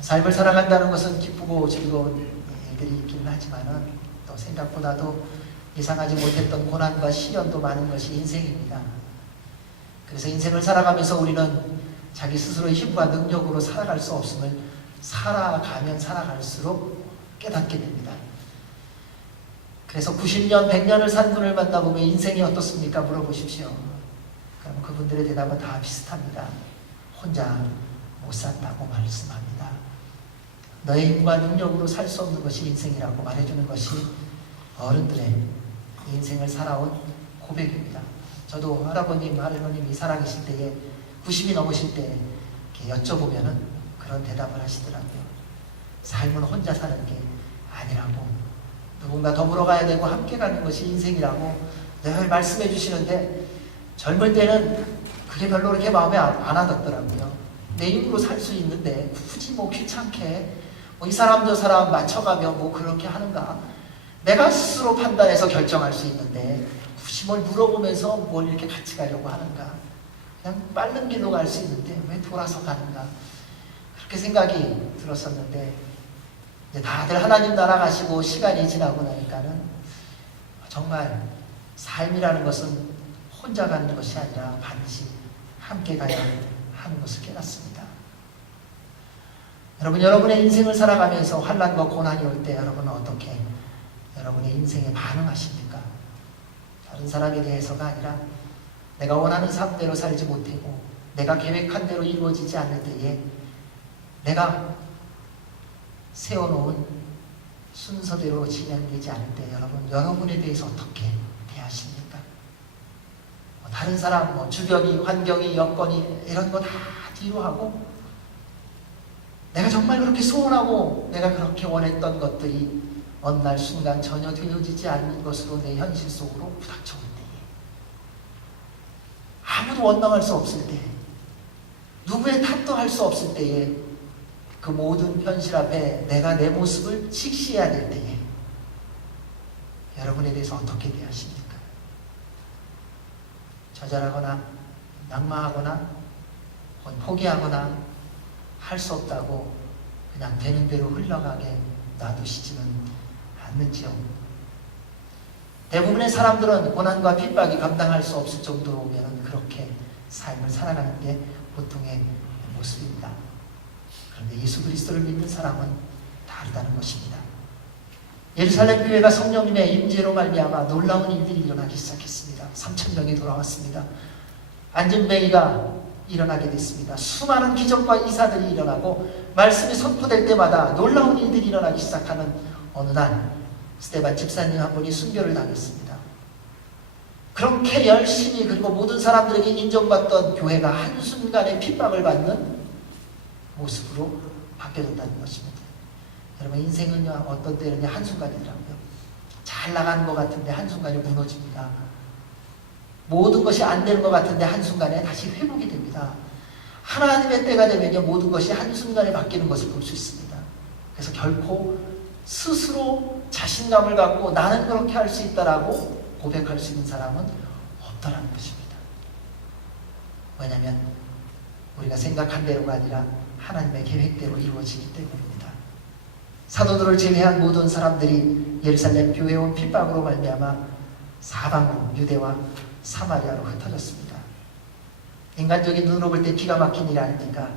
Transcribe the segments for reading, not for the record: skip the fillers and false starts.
삶을 살아간다는 것은 기쁘고 즐거운 일들이 있기는 하지만은 또 생각보다도 예상하지 못했던 고난과 시련도 많은 것이 인생입니다. 그래서 인생을 살아가면서 우리는 자기 스스로의 힘과 능력으로 살아갈 수 없음을 살아가면 살아갈수록 깨닫게 됩니다. 그래서 90년, 100년을 산 분을 만나보면 인생이 어떻습니까? 물어보십시오. 그럼 그분들의 대답은 다 비슷합니다. 혼자 못 산다고 말씀합니다. 너의 힘과 능력으로 살 수 없는 것이 인생이라고 말해주는 것이 어른들의 인생을 살아온 고백입니다. 저도 할아버님, 할머님이 살아계실 때에 90이 넘으실 때 이렇게 여쭤보면은 그런 대답을 하시더라고요. 삶은 혼자 사는 게 아니라고, 누군가 더불어 가야 되고 함께 가는 것이 인생이라고 늘 말씀해 주시는데, 젊을 때는 그게 별로 그렇게 마음에 안 와닿더라고요. 내 힘으로 살 수 있는데 굳이 뭐 귀찮게 이 사람 저 사람 맞춰가며 뭐 그렇게 하는가, 내가 스스로 판단해서 결정할 수 있는데 굳이 뭘 물어보면서 뭘 이렇게 같이 가려고 하는가, 그냥 빠른 길로 갈 수 있는데 왜 돌아서 가는가, 그렇게 생각이 들었었는데, 이제 다들 하나님 나라 가시고 시간이 지나고 나니까는 정말 삶이라는 것은 혼자 가는 것이 아니라 반드시 함께 가야 하는 것을 깨닫습니다. 여러분, 여러분의 인생을 살아가면서 환난과 고난이 올 때 여러분은 어떻게 여러분의 인생에 반응하십니까? 다른 사람에 대해서가 아니라 내가 원하는 삶대로 살지 못하고 내가 계획한 대로 이루어지지 않을 때에 내가 세워놓은 순서대로 진행되지 않을 때 여러분에 대해서 어떻게 대하십니까? 다른 사람, 주변이, 환경이, 여건이 이런 거 다 뒤로 하고 내가 정말 그렇게 소원하고 내가 그렇게 원했던 것들이 어느 날 순간 전혀 되어지지 않는 것으로 내 현실 속으로 부닥쳐올 때에, 아무도 원망할 수 없을 때, 누구의 탓도 할 수 없을 때에, 그 모든 현실 앞에 내가 내 모습을 직시해야 될 때에 여러분에 대해서 어떻게 대하십니까? 좌절하거나 낙마하거나 포기하거나 할 수 없다고 그냥 되는 대로 흘러가게 놔두시지는 않는지요. 대부분의 사람들은 고난과 핍박이 감당할 수 없을 정도로 오면 그렇게 삶을 살아가는 게 보통의 모습입니다. 그런데 예수 그리스도를 믿는 사람은 다르다는 것입니다. 예루살렘 교회가 성령님의 임재로 말미암아 놀라운 일들이 일어나기 시작했습니다. 3,000명이 돌아왔습니다. 안전뱅이가 일어나게 됐습니다. 수많은 기적과 이사들이 일어나고 말씀이 선포될 때마다 놀라운 일들이 일어나기 시작하는 어느 날, 스데반 집사님 한 분이 순교를 당했습니다. 그렇게 열심히, 그리고 모든 사람들에게 인정받던 교회가 한순간에 핍박을 받는 모습으로 바뀌어졌다는 것입니다. 여러분, 인생은요, 어떤 때는 한순간이더라고요. 잘 나가는 것 같은데 한순간에 무너집니다. 모든 것이 안 되는 것 같은데 한순간에 다시 회복이 됩니다. 하나님의 때가 되면요, 모든 것이 한순간에 바뀌는 것을 볼 수 있습니다. 그래서 결코 스스로 자신감을 갖고 나는 그렇게 할 수 있다라고 고백할 수 있는 사람은 없다라는 것입니다. 왜냐하면 우리가 생각한 대로가 아니라 하나님의 계획대로 이루어지기 때문입니다. 사도들을 제외한 모든 사람들이 예루살렘 교회에 온 핍박으로 말미암아 사방으로 유대와 사마리아로 흩어졌습니다. 인간적인 눈으로 볼 때 기가 막힌 일이 아닙니까?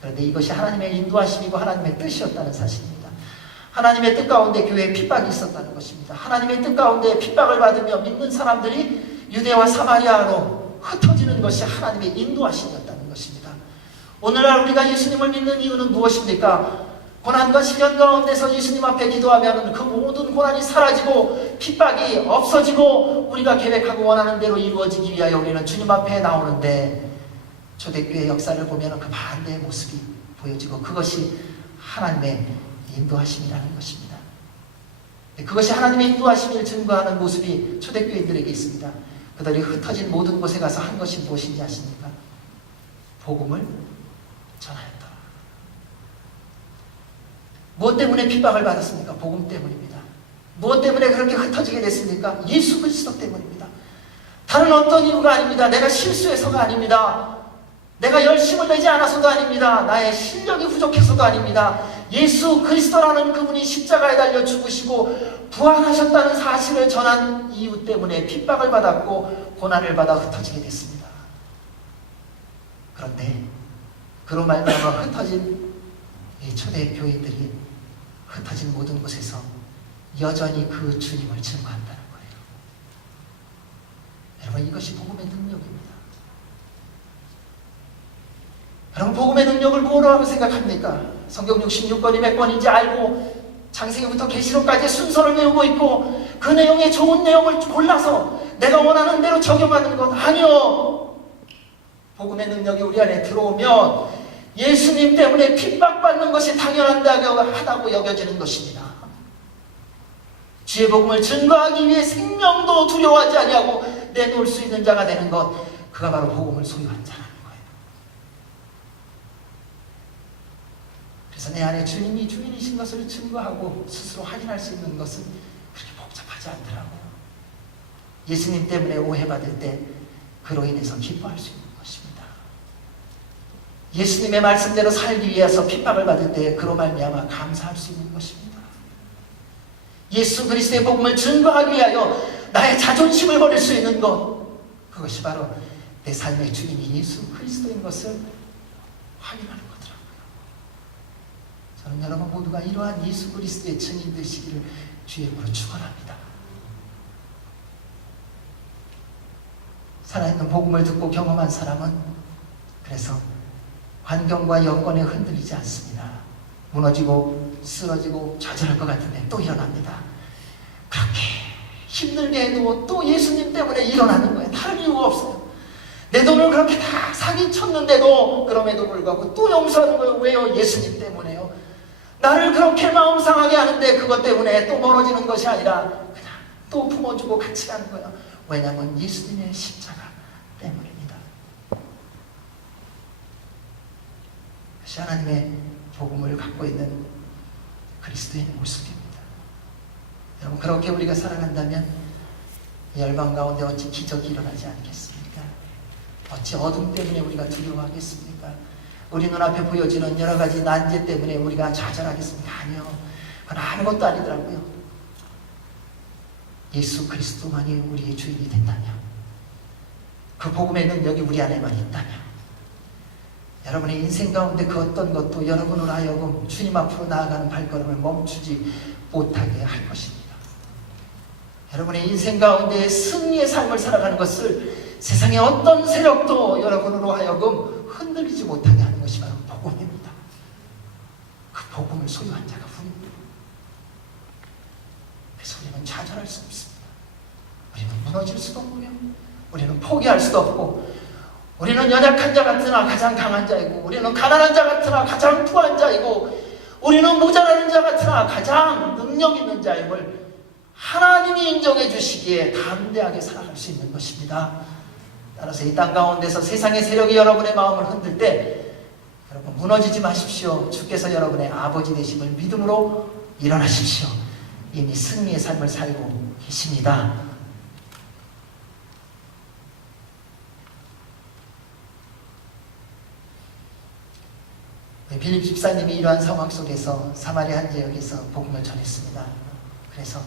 그런데 이것이 하나님의 인도하심이고 하나님의 뜻이었다는 사실입니다. 하나님의 뜻 가운데 교회에 핍박이 있었다는 것입니다. 하나님의 뜻 가운데 핍박을 받으며 믿는 사람들이 유대와 사마리아로 흩어지는 것이 하나님의 인도하심이었다는 것입니다. 오늘날 우리가 예수님을 믿는 이유는 무엇입니까? 고난과 시련 가운데서 예수님 앞에 기도하면 그 모든 고난이 사라지고 핍박이 없어지고 우리가 계획하고 원하는 대로 이루어지기 위하여 우리는 주님 앞에 나오는데, 초대교회 역사를 보면 그 반대의 모습이 보여지고 그것이 하나님의 인도하심이라는 것입니다. 그것이 하나님의 인도하심을 증거하는 모습이 초대교회들에게 있습니다. 그들이 흩어진 모든 곳에 가서 한 것이 무엇인지 아십니까? 복음을 전하였다. 무엇 때문에 핍박을 받았습니까? 복음 때문입니다. 무엇 때문에 그렇게 흩어지게 됐습니까? 예수 그리스도 때문입니다. 다른 어떤 이유가 아닙니다. 내가 실수해서가 아닙니다. 내가 열심을 내지 않아서도 아닙니다. 나의 실력이 부족해서도 아닙니다. 예수 그리스도라는 그분이 십자가에 달려 죽으시고 부활하셨다는 사실을 전한 이유 때문에 핍박을 받았고 고난을 받아 흩어지게 됐습니다. 그런데 그로 말미암아 흩어진 이 초대 교인들이 흩어진 모든 곳에서 여전히 그 주님을 증거한다는 거예요. 여러분, 이것이 복음의 능력입니다. 여러분, 복음의 능력을 뭐라고 생각합니까? 성경 66권이 몇 권인지 알고 창세기부터 계시록까지 순서를 외우고 있고 그 내용에 좋은 내용을 골라서 내가 원하는 대로 적용하는 것 아니요. 복음의 능력이 우리 안에 들어오면 예수님 때문에 핍박받는 것이 당연하다고 여겨지는 것입니다. 주의 복음을 증거하기 위해 생명도 두려워하지 아니하고 내놓을 수 있는 자가 되는 것, 그가 바로 복음을 소유한 자라는 거예요. 그래서 내 안에 주님이 주인이신 것을 증거하고 스스로 확인할 수 있는 것은 그렇게 복잡하지 않더라고요. 예수님 때문에 오해받을 때 그로 인해서 기뻐할 수 있는 것입니다. 예수님의 말씀대로 살기 위해서 핍박을 받을 때 그로 말미암아 감사할 수 있는 것입니다. 예수 그리스도의 복음을 증거하기 위하여 나의 자존심을 버릴 수 있는 것, 그것이 바로 내 삶의 주인이 예수 그리스도인 것을 확인하는 거더라고요. 저는 여러분 모두가 이러한 예수 그리스도의 증인 되시기를 주의 이름으로 축원합니다. 살아있는 복음을 듣고 경험한 사람은 그래서 환경과 여건에 흔들리지 않습니다. 무너지고 쓰러지고 좌절할 것 같은데 또 일어납니다. 그렇게 힘들게 해도 또 예수님 때문에 일어나는 거예요. 다른 이유가 없어요. 내 돈을 그렇게 다 사기쳤는데도 그럼에도 불구하고 또 용서하는 거예요. 왜요? 예수님 때문에요. 나를 그렇게 마음 상하게 하는데 그것 때문에 또 멀어지는 것이 아니라 그냥 또 품어주고 같이 가는 거예요. 왜냐하면 예수님의 십자가 때문입니다. 그것이 하나님의 복음을 갖고 있는 그리스도인의 모습입니다. 여러분, 그렇게 우리가 살아간다면 열방 가운데 어찌 기적이 일어나지 않겠습니까? 어찌 어둠 때문에 우리가 두려워하겠습니까? 우리 눈앞에 보여지는 여러 가지 난제 때문에 우리가 좌절하겠습니까? 아니요. 그건 아무것도 아니더라고요. 예수 그리스도만이 우리의 주인이 된다면, 그 복음의 능력이 우리 안에만 있다면 여러분의 인생 가운데 그 어떤 것도 여러분으로 하여금 주님 앞으로 나아가는 발걸음을 멈추지 못하게 할 것입니다. 여러분의 인생 가운데 승리의 삶을 살아가는 것을 세상의 어떤 세력도 여러분으로 하여금 흔들리지 못하게 하는 것이 바로 복음입니다. 그 복음을 소유한 자가 후입니다. 그래서 우리는 좌절할 수 없습니다. 우리는 무너질 수도 없고요. 우리는 포기할 수도 없고, 우리는 연약한 자 같으나 가장 강한 자이고, 우리는 가난한 자 같으나 가장 부한 자이고, 우리는 모자라는 자 같으나 가장 능력 있는 자임을 하나님이 인정해 주시기에 담대하게 살아갈 수 있는 것입니다. 따라서 이 땅 가운데서 세상의 세력이 여러분의 마음을 흔들 때 여러분 무너지지 마십시오. 주께서 여러분의 아버지 되심을 믿음으로 일어나십시오. 이미 승리의 삶을 살고 계십니다. 빌립 집사님이 이러한 상황 속에서 사마리아 한 지역에서 복음을 전했습니다. 그래서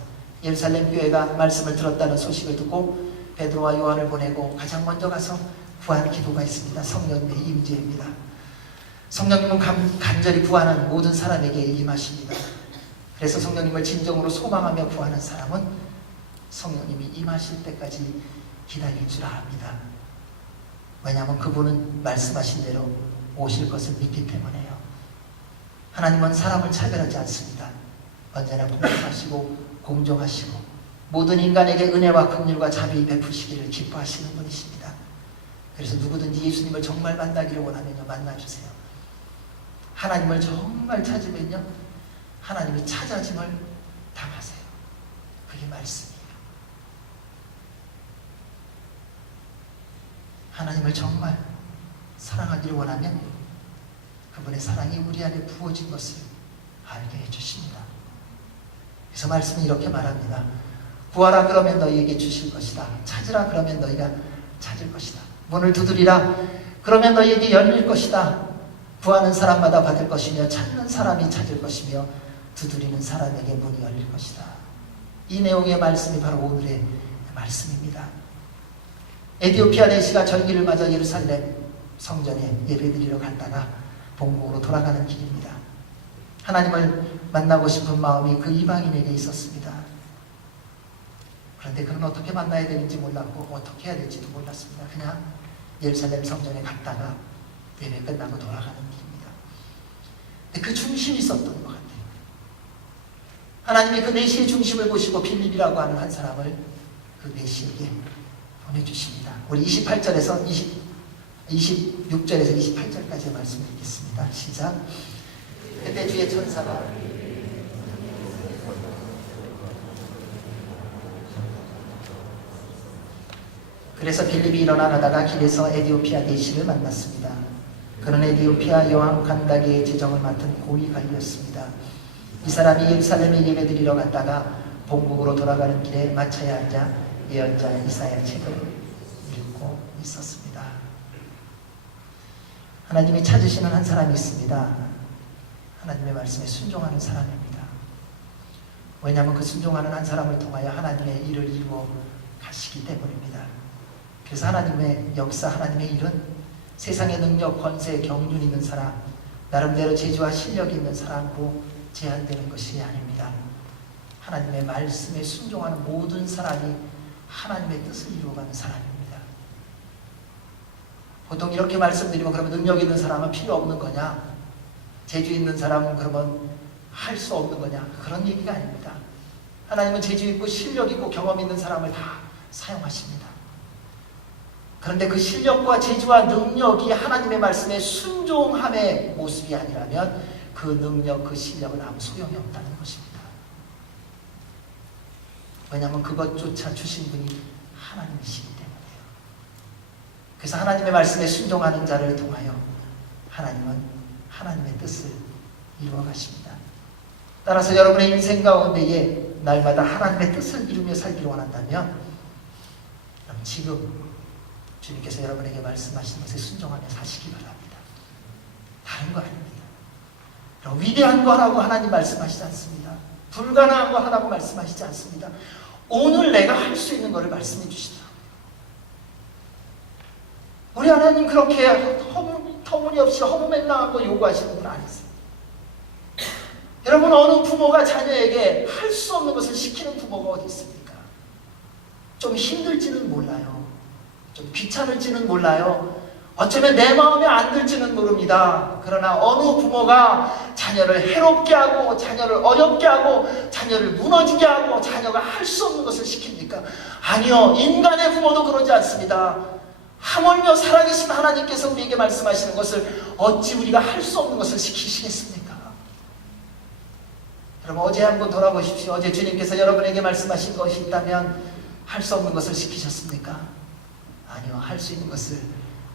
예루살렘 교회가 말씀을 들었다는 소식을 듣고 베드로와 요한을 보내고 가장 먼저 가서 구한 기도가 있습니다. 성령님의 임재입니다. 성령님은 간절히 구하는 모든 사람에게 임하십니다. 그래서 성령님을 진정으로 소망하며 구하는 사람은 성령님이 임하실 때까지 기다릴 줄 압니다. 왜냐하면 그분은 말씀하신 대로 오실 것을 믿기 때문에요. 하나님은 사람을 차별하지 않습니다. 언제나 공평하시고 공정하시고 모든 인간에게 은혜와 긍휼과 자비 베푸시기를 기뻐하시는 분이십니다. 그래서 누구든지 예수님을 정말 만나기를 원하면요, 만나주세요. 하나님을 정말 찾으면요, 하나님이 찾아짐을 당하세요. 그게 말씀이에요. 하나님을 정말 사랑하기를 원하면 그분의 사랑이 우리 안에 부어진 것을 알게 해주십니다. 그래서 말씀은 이렇게 말합니다. 구하라 그러면 너희에게 주실 것이다. 찾으라 그러면 너희가 찾을 것이다. 문을 두드리라 그러면 너희에게 열릴 것이다. 구하는 사람마다 받을 것이며 찾는 사람이 찾을 것이며 두드리는 사람에게 문이 열릴 것이다. 이 내용의 말씀이 바로 오늘의 말씀입니다. 에디오피아 내시가 절기를 맞아 예루살렘 성전에 예배드리러 갔다가 본국으로 돌아가는 길입니다. 하나님을 만나고 싶은 마음이 그 이방인에게 있었습니다. 그런데 그는 어떻게 만나야 되는지 몰랐고 어떻게 해야 될지도 몰랐습니다. 그냥 예루살렘 성전에 갔다가 예배 끝나고 돌아가는 길입니다. 근데 그 중심이 있었던 것 같아요. 하나님이 그 내시의 중심을 보시고 빌립이라고 하는 한 사람을 그 내시에게 보내주십니다. 우리 26절에서 28절까지의 말씀을 읽겠습니다. 시작. 그때 주의 천사가 그래서 빌립이 일어나 가다가 길에서 에디오피아 내시를 만났습니다. 그는 에디오피아 여왕 간다게의 재정을 맡은 고위관리였습니다. 이 사람이 예루살렘에 예배드리러 갔다가 본국으로 돌아가는 길에 마차에 앉아 예언자 이사야 책을 읽고 있었습니다. 하나님이 찾으시는 한 사람이 있습니다. 하나님의 말씀에 순종하는 사람입니다. 왜냐하면 그 순종하는 한 사람을 통하여 하나님의 일을 이루어 가시기 때문입니다. 그래서 하나님의 역사, 하나님의 일은 세상의 능력, 권세, 경륜 있는 사람, 나름대로 재주와 실력이 있는 사람으로 제한되는 것이 아닙니다. 하나님의 말씀에 순종하는 모든 사람이 하나님의 뜻을 이루어가는 사람입니다. 보통 이렇게 말씀드리면 그러면 능력 있는 사람은 필요 없는 거냐? 재주 있는 사람은 그러면 할 수 없는 거냐? 그런 얘기가 아닙니다. 하나님은 재주 있고 실력 있고 경험 있는 사람을 다 사용하십니다. 그런데 그 실력과 재주와 능력이 하나님의 말씀에 순종함의 모습이 아니라면 그 능력, 그 실력은 아무 소용이 없다는 것입니다. 왜냐하면 그것조차 주신 분이 하나님이시기 때문이에요. 그래서 하나님의 말씀에 순종하는 자를 통하여 하나님은 하나님의 뜻을 이루어 가십니다. 따라서 여러분의 인생 가운데에 날마다 하나님의 뜻을 이루며 살기를 원한다면 그럼 지금 주님께서 여러분에게 말씀하시는 것에 순종하며 사시기 바랍니다. 다른 거 아닙니다. 위대한 거 하라고 하나님 말씀하시지 않습니다. 불가능한 거 하라고 말씀하시지 않습니다. 오늘 내가 할 수 있는 것을 말씀해 주시더라고요. 우리 하나님 그렇게 터무니없이 허무맹랑한 거 요구하시는 분 아니세요. 여러분, 어느 부모가 자녀에게 할 수 없는 것을 시키는 부모가 어디 있습니까? 좀 힘들지는 몰라요. 좀 귀찮을지는 몰라요. 어쩌면 내 마음에 안 들지는 모릅니다. 그러나 어느 부모가 자녀를 해롭게 하고 자녀를 어렵게 하고 자녀를 무너지게 하고 자녀가 할 수 없는 것을 시킵니까? 아니요. 인간의 부모도 그러지 않습니다. 하물며 살아계신 하나님께서 우리에게 말씀하시는 것을 어찌 우리가 할 수 없는 것을 시키시겠습니까? 여러분, 어제 한번 돌아보십시오. 어제 주님께서 여러분에게 말씀하신 것이 있다면 할 수 없는 것을 시키셨습니까? 아니요. 할 수 있는 것을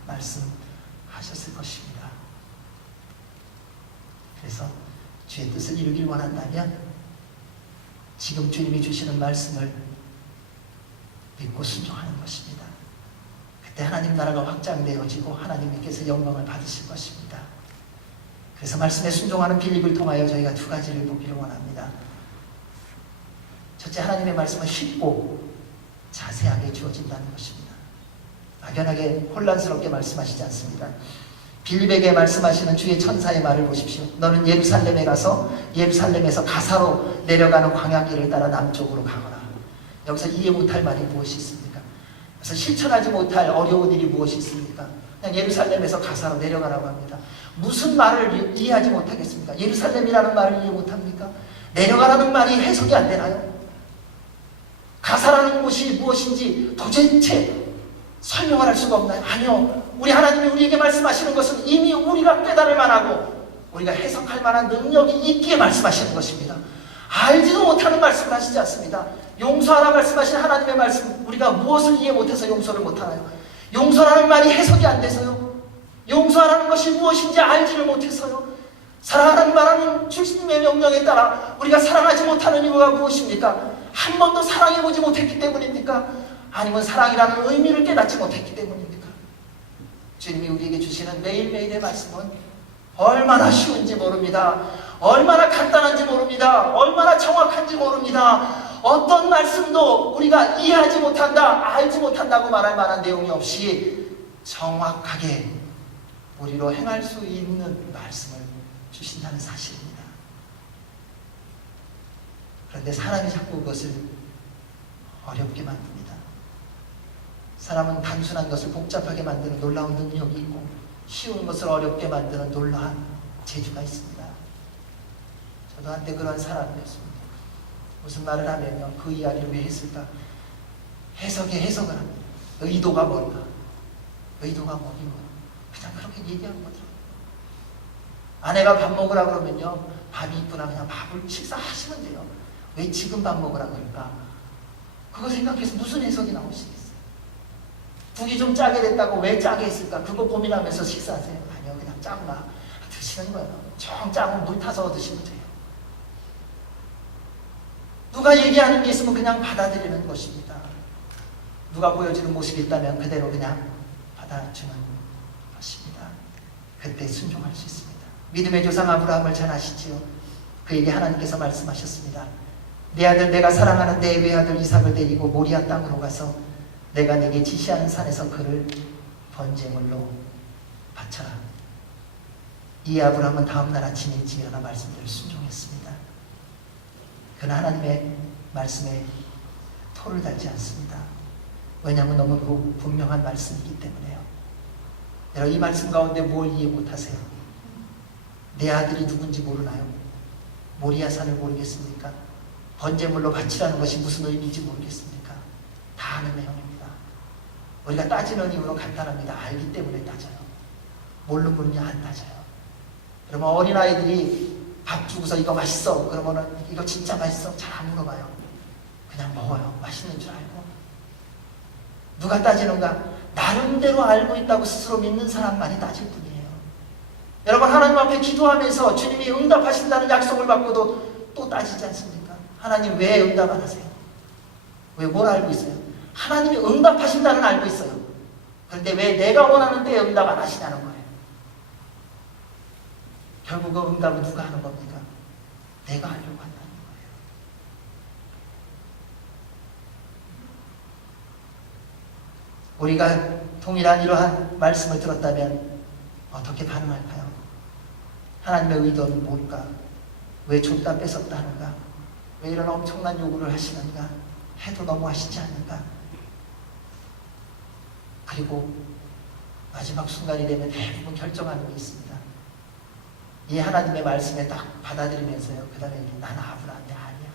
말씀하셨을 것입니다. 그래서 주의 뜻을 이루길 원한다면 지금 주님이 주시는 말씀을 믿고 순종하는 것입니다. 그때 하나님 나라가 확장되어지고 하나님께서 영광을 받으실 것입니다. 그래서 말씀에 순종하는 빌립을 통하여 저희가 두 가지를 보기를 원합니다. 첫째, 하나님의 말씀은 쉽고 자세하게 주어진다는 것입니다. 막연하게 혼란스럽게 말씀하시지 않습니다. 빌립에게 말씀하시는 주의 천사의 말을 보십시오. 너는 예루살렘에 가서 예루살렘에서 가사로 내려가는 광야길을 따라 남쪽으로 가거라. 여기서 이해 못할 말이 무엇이 있습니까? 그래서 실천하지 못할 어려운 일이 무엇이 있습니까? 그냥 예루살렘에서 가사로 내려가라고 합니다. 무슨 말을 이해하지 못하겠습니까? 예루살렘이라는 말을 이해 못합니까? 내려가라는 말이 해석이 안 되나요? 가사라는 곳이 무엇인지 도대체 설명을 할 수가 없나요? 아니요. 우리 하나님이 우리에게 말씀하시는 것은 이미 우리가 깨달을 만하고 우리가 해석할 만한 능력이 있기에 말씀하시는 것입니다. 알지도 못하는 말씀을 하시지 않습니다. 용서하라 말씀하신 하나님의 말씀, 우리가 무엇을 이해 못해서 용서를 못하나요? 용서라는 말이 해석이 안 돼서요. 용서하라는 것이 무엇인지 알지를 못해서요. 사랑하라는 말하는 주님의 명령에 따라 우리가 사랑하지 못하는 이유가 무엇입니까? 한 번도 사랑해보지 못했기 때문입니까? 아니면 사랑이라는 의미를 깨닫지 못했기 때문입니까? 주님이 우리에게 주시는 매일매일의 말씀은 얼마나 쉬운지 모릅니다. 얼마나 간단한지 모릅니다. 얼마나 정확한지 모릅니다. 어떤 말씀도 우리가 이해하지 못한다, 알지 못한다고 말할 만한 내용이 없이 정확하게 우리로 행할 수 있는 말씀을 주신다는 사실입니다. 그런데 사람이 자꾸 그것을 어렵게 만듭니다. 사람은 단순한 것을 복잡하게 만드는 놀라운 능력이 있고 쉬운 것을 어렵게 만드는 놀라운 재주가 있습니다. 저도 한때 그런 사람이었습니다. 무슨 말을 하면요, 그 이야기를 왜 했을까? 해석을 합니다. 의도가 뭘까? 의도가 뭐니? 그냥 그렇게 얘기하는 거더라고요. 아내가 밥 먹으라 그러면요, 밥이 있구나, 그냥 밥을 식사하시면 돼요. 왜 지금 밥 먹으라 그럴까? 그거 생각해서 무슨 해석이 나오시겠어요? 국이 좀 짜게 됐다고 왜 짜게 했을까? 그거 고민하면서 식사하세요? 아니요, 그냥 짜구나 드시는 거예요. 정 짜고 물 타서 드시면 돼요. 누가 얘기하는 게 있으면 그냥 받아들이는 것입니다. 누가 보여주는 모습이 있다면 그대로 그냥 받아주는 것입니다. 그때 순종할 수 있습니다. 믿음의 조상 아브라함을 잘 아시지요? 그에게 하나님께서 말씀하셨습니다. 내 아들 내가 사랑하는 내 외아들 이삭을 데리고 모리아 땅으로 가서 내가 네게 지시하는 산에서 그를 번제물로 바쳐라. 이 아브라함은 다음날 아침에 일찍 일어나 말씀대로 순종했습니다. 그는 하나님의 말씀에 토를 달지 않습니다. 왜냐하면 너무 분명한 말씀이기 때문에요. 여러분, 이 말씀 가운데 뭘 이해 못하세요? 내 아들이 누군지 모르나요? 모리아 산을 모르겠습니까? 번제물로 바치라는 것이 무슨 의미인지 모르겠습니까? 다 아는 내용입니다. 우리가 따지는 이유는 간단합니다. 알기 때문에 따져요. 모르는 분이 안 따져요. 그러면 어린아이들이 밥 주고서 이거 맛있어 그러면은 이거 진짜 맛있어? 잘 안 물어봐요. 그냥 먹어요. 맛있는 줄 알고. 누가 따지는가? 나름대로 알고 있다고 스스로 믿는 사람만이 따질 뿐이에요. 여러분, 하나님 앞에 기도하면서 주님이 응답하신다는 약속을 받고도 또 따지지 않습니까? 하나님 왜 응답 안 하세요? 왜 뭘 알고 있어요? 하나님이 응답하신다는 알고 있어요. 그런데 왜 내가 원하는 때에 응답 안 하시냐는 거예요. 결국 그 응답은 누가 하는 겁니까? 내가 하려고 한다는 거예요. 우리가 동일한 이러한 말씀을 들었다면 어떻게 반응할까요? 하나님의 의도는 뭘까? 왜 줬다 뺏었다 하는가? 왜 이런 엄청난 요구를 하시는가? 해도 너무하시지 않는가? 그리고 마지막 순간이 되면 대부분 결정하는 게 있습니다. 이 하나님의 말씀에 딱 받아들이면서요, 그 다음에 나는 아브라함이 아니야.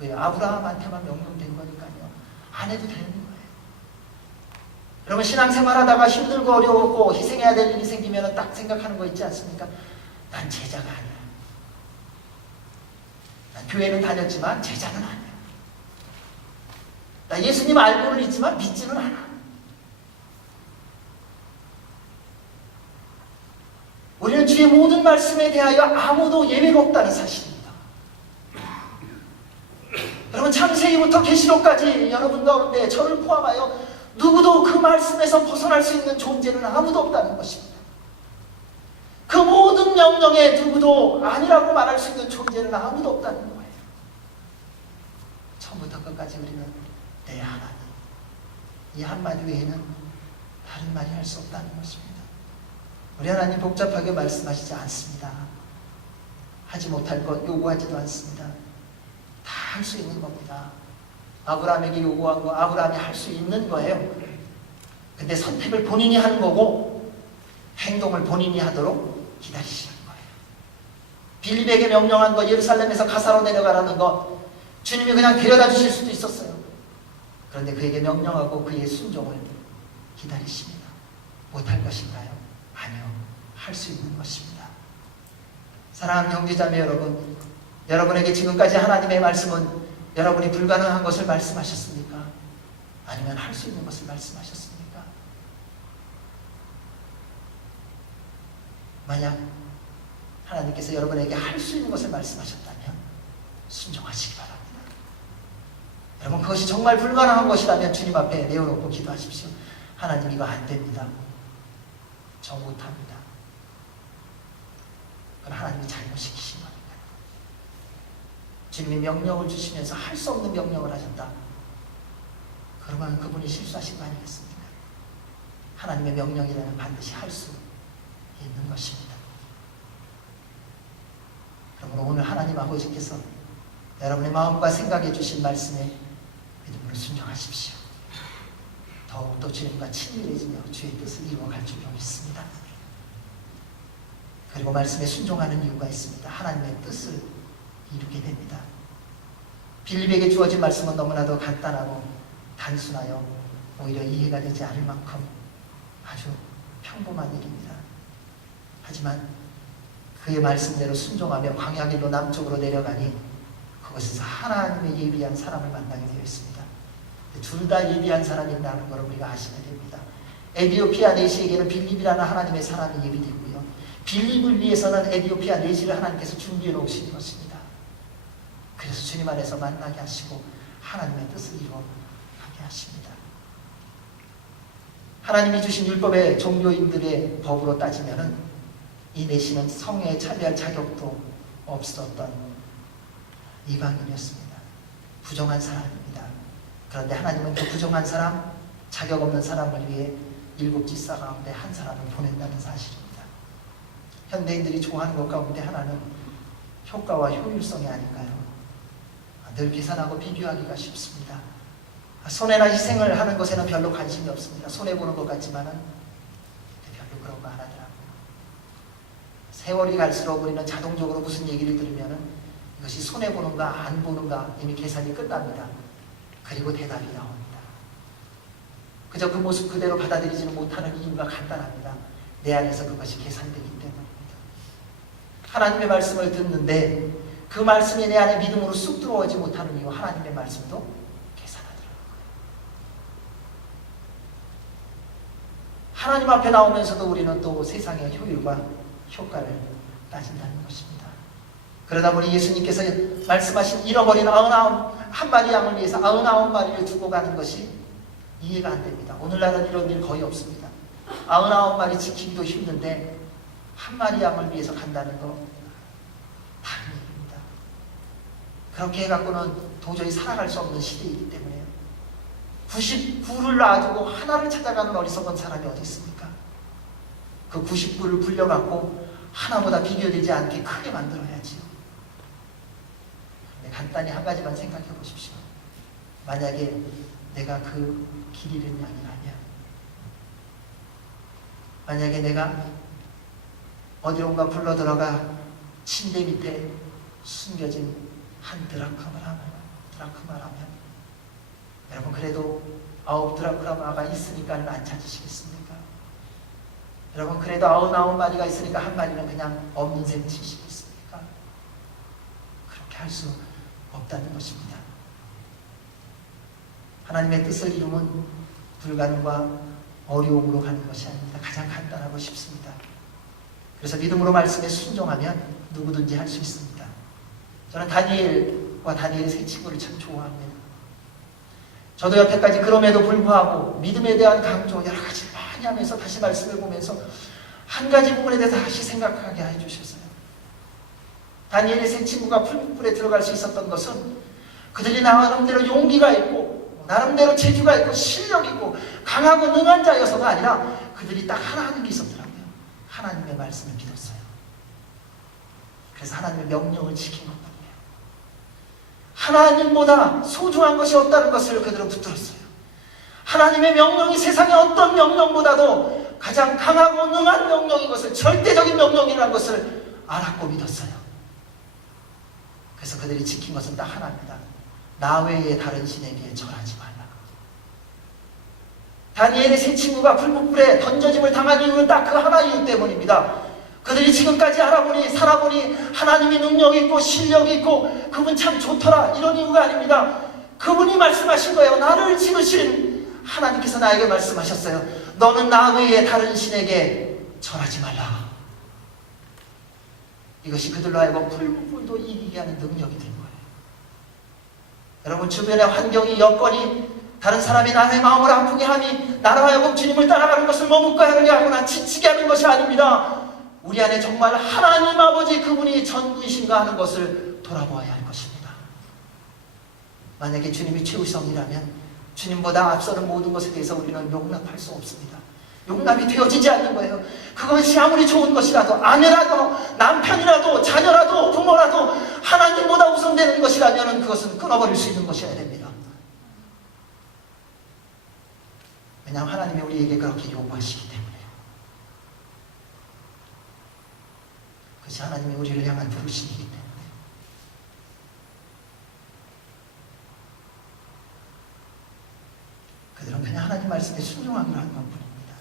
왜요? 아브라함한테만 명령된 거니까요. 안 해도 되는 거예요. 여러분, 신앙생활 하다가 힘들고 어려웠고 희생해야 될 일이 생기면 딱 생각하는 거 있지 않습니까? 난 제자가 아니야. 난 교회는 다녔지만 제자는 아니야. 나 예수님 알고는 있지만 믿지는 않아. 우리는 주의 모든 말씀에 대하여 아무도 예외가 없다는 사실입니다. 여러분, 창세기부터 계시록까지 여러분 가운데 저를 포함하여 누구도 그 말씀에서 벗어날 수 있는 존재는 아무도 없다는 것입니다. 그 모든 명령에 누구도 아니라고 말할 수 있는 존재는 아무도 없다는 거예요. 처음부터 끝까지 우리는 내 하나님, 이 한마디 외에는 다른 말이 할 수 없다는 것입니다. 우리 하나님 복잡하게 말씀하시지 않습니다. 하지 못할 것 요구하지도 않습니다. 다 할 수 있는 겁니다. 아브라함에게 요구한 거 아브라함이 할 수 있는 거예요. 근데 선택을 본인이 하는 거고 행동을 본인이 하도록 기다리시는 거예요. 빌립에게 명령한 거, 예루살렘에서 가사로 내려가라는 거 주님이 그냥 데려다 주실 수도 있었어요. 그런데 그에게 명령하고 그의 순종을 기다리십니다. 못할 것인가요? 아니요. 할 수 있는 것입니다. 사랑하는 형제자매 여러분, 여러분에게 지금까지 하나님의 말씀은 여러분이 불가능한 것을 말씀하셨습니까? 아니면 할 수 있는 것을 말씀하셨습니까? 만약 하나님께서 여러분에게 할 수 있는 것을 말씀하셨다면 순종하시기 바랍니다. 여러분, 그것이 정말 불가능한 것이라면 주님 앞에 내어놓고 기도하십시오. 하나님 이거 안 됩니다. 저 못합니다. 그건 하나님이 잘못시키신 겁니다. 주님이 명령을 주시면서 할 수 없는 명령을 하셨다. 그러면 그분이 실수하신 거 아니겠습니까? 하나님의 명령이라면 반드시 할 수 있는 것입니다. 그러므로 오늘 하나님 아버지께서 여러분의 마음과 생각해 주신 말씀에 믿음으로 순종하십시오. 더욱더 주님과 친밀해지며 주의 뜻을 이루어갈 줄 믿습니다. 그리고 말씀에 순종하는 이유가 있습니다. 하나님의 뜻을 이루게 됩니다. 빌립에게 주어진 말씀은 너무나도 간단하고 단순하여 오히려 이해가 되지 않을 만큼 아주 평범한 일입니다. 하지만 그의 말씀대로 순종하며 광야길로 남쪽으로 내려가니 그것에서 하나님의 예비한 사람을 만나게 되어 있습니다. 둘 다 예비한 사람이 있다는 것을 우리가 아시면 됩니다. 에디오피아 내시에게는 빌립이라는 하나님의 사람이 예비되고요, 빌립을 위해서는 에디오피아 내시를 하나님께서 준비해 놓으신 것입니다. 그래서 주님 안에서 만나게 하시고 하나님의 뜻을 이루어가게 하십니다. 하나님이 주신 율법의 종교인들의 법으로 따지면은 이 내시는 성에 참여할 자격도 없었던 이방인이었습니다. 부정한 사람입니다. 그런데 하나님은 그 부정한 사람, 자격 없는 사람을 위해 7 지사 가운데 한 사람을 보낸다는 사실입니다. 현대인들이 좋아하는 것 가운데 하나는 효과와 효율성이 아닐까요? 늘 계산하고 비교하기가 쉽습니다. 손해나 희생을 하는 것에는 별로 관심이 없습니다. 손해보는 것 같지만은 별로 그런 거 안 하더라고요. 세월이 갈수록 우리는 자동적으로 무슨 얘기를 들으면은 이것이 손해보는가 안 보는가 이미 계산이 끝납니다. 그리고 대답이 나옵니다. 그저 그 모습 그대로 받아들이지는 못하는 이유가 간단합니다. 내 안에서 그것이 계산되기 때문입니다. 하나님의 말씀을 듣는데 그 말씀이 내 안에 믿음으로 쑥 들어오지 못하는 이유, 하나님의 말씀도 계산하더라고요. 하나님 앞에 나오면서도 우리는 또 세상의 효율과 효과를 따진다는 것입니다. 그러다 보니 예수님께서 말씀하신 잃어버린 91마리 양을 위해서 99마리를 두고 가는 것이 이해가 안 됩니다. 오늘날은 이런 일 거의 없습니다. 99마리 지키기도 힘든데 한 마리 양을 위해서 간다는 거 다른 얘기입니다. 그렇게 해갖고는 도저히 살아갈 수 없는 시대이기 때문에요. 99를 놔두고 하나를 찾아가는 어리석은 사람이 어디 있습니까? 그 99를 불려갖고 하나보다 비교되지 않게 크게 만들어야지요. 간단히 한 가지만 생각해 보십시오. 만약에 내가 그 길 잃은 양이라면, 만약에 내가 어디론가 굴러 들어가 침대 밑에 숨겨진 한 드라크마라면, 여러분 그래도 9 드라크마가 있으니까는 안 찾으시겠습니까? 여러분 그래도 99마리가 있으니까 한 마리는 그냥 없는 셈 치시겠습니까? 그렇게 할 수 없다는 것입니다. 하나님의 뜻을 이루면 불가능과 어려움으로 가는 것이 아닙니다. 가장 간단하고 쉽습니다. 그래서 믿음으로 말씀에 순종하면 누구든지 할 수 있습니다. 저는 다니엘과 다니엘의 세 친구를 참 좋아합니다. 저도 여태까지 그럼에도 불구하고 믿음에 대한 강조 여러 가지 많이 하면서 다시 말씀을 보면서 한 가지 부분에 대해서 다시 생각하게 해주셨어요. 다니엘의 세 친구가 풀무불에 들어갈 수 있었던 것은 그들이 나름대로 용기가 있고 나름대로 재주가 있고 실력 있고 강하고 능한 자여서가 아니라 그들이 딱 하나 하는 게 있었더라고요. 하나님의 말씀을 믿었어요. 그래서 하나님의 명령을 지킨 것뿐이에요. 하나님보다 소중한 것이 없다는 것을 그들은 붙들었어요. 하나님의 명령이 세상의 어떤 명령보다도 가장 강하고 능한 명령인 것을, 절대적인 명령이라는 것을 알았고 믿었어요. 그래서 그들이 지킨 것은 딱 하나입니다. 나 외에 다른 신에게 절하지 말라. 다니엘의 세 친구가 불못불에 던져짐을 당한 이유는 딱 그 하나 이유 때문입니다. 그들이 지금까지 살아보니 하나님이 능력 있고 실력 있고 그분 참 좋더라 이런 이유가 아닙니다. 그분이 말씀하신 거예요. 나를 지으신 하나님께서 나에게 말씀하셨어요. 너는 나 외에 다른 신에게 절하지 말라. 이것이 그들로 하여금 풀무불도 이기게 하는 능력이 된 거예요. 여러분 주변의 환경이 여건이 다른 사람이 나의 마음을 아프게 하니 나로 하여금 주님을 따라가는 것을 머뭇거리게 하거나 지치게 하는 것이 아닙니다. 우리 안에 정말 하나님 아버지 그분이 전부이신가 하는 것을 돌아보아야 할 것입니다. 만약에 주님이 최우선이라면 주님보다 앞서는 모든 것에 대해서 우리는 용납할 수 없습니다. 용납이 되어지지 않는 거예요. 그것이 아무리 좋은 것이라도, 아내라도 남편이라도 자녀라도 부모라도 하나님보다 우선되는 것이라면 그것은 끊어버릴 수 있는 것이어야 됩니다. 왜냐하면 하나님이 우리에게 그렇게 요구하시기 때문에요. 그것이 하나님이 우리를 향한 부르심이기 때문에. 그들은 그냥 하나님 말씀에 순종하기로 한 것뿐입니다.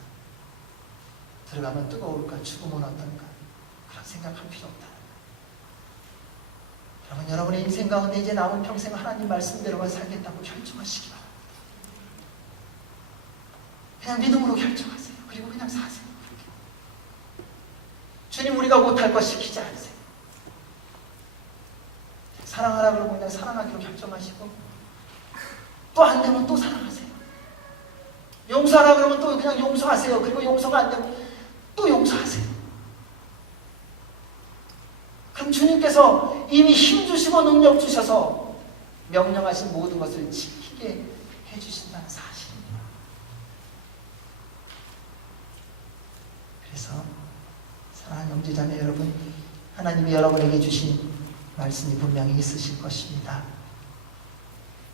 들어가면 뜨거울까, 죽으면 어떨까, 그런 생각할 필요 없다. 여러분, 여러분의 인생 가운데 이제 남은 평생 하나님 말씀대로만 살겠다고 결정하시기 바랍니다. 그냥 믿음으로 결정하세요. 그리고 그냥 사세요. 그렇게. 주님 우리가 못할 것 시키지 않으세요. 사랑하라 그러고 그냥 사랑하기로 결정하시고, 또 안 되면 또 사랑하세요. 용서하라 그러면 또 그냥 용서하세요. 그리고 용서가 안 되면 또 용서하세요. 그럼 주님께서 이미 힘 주시고 능력 주셔서 명령하신 모든 것을 지키게 해주신다는 사실입니다. 그래서 사랑하는 형제자매 여러분, 하나님이 여러분에게 주신 말씀이 분명히 있으실 것입니다.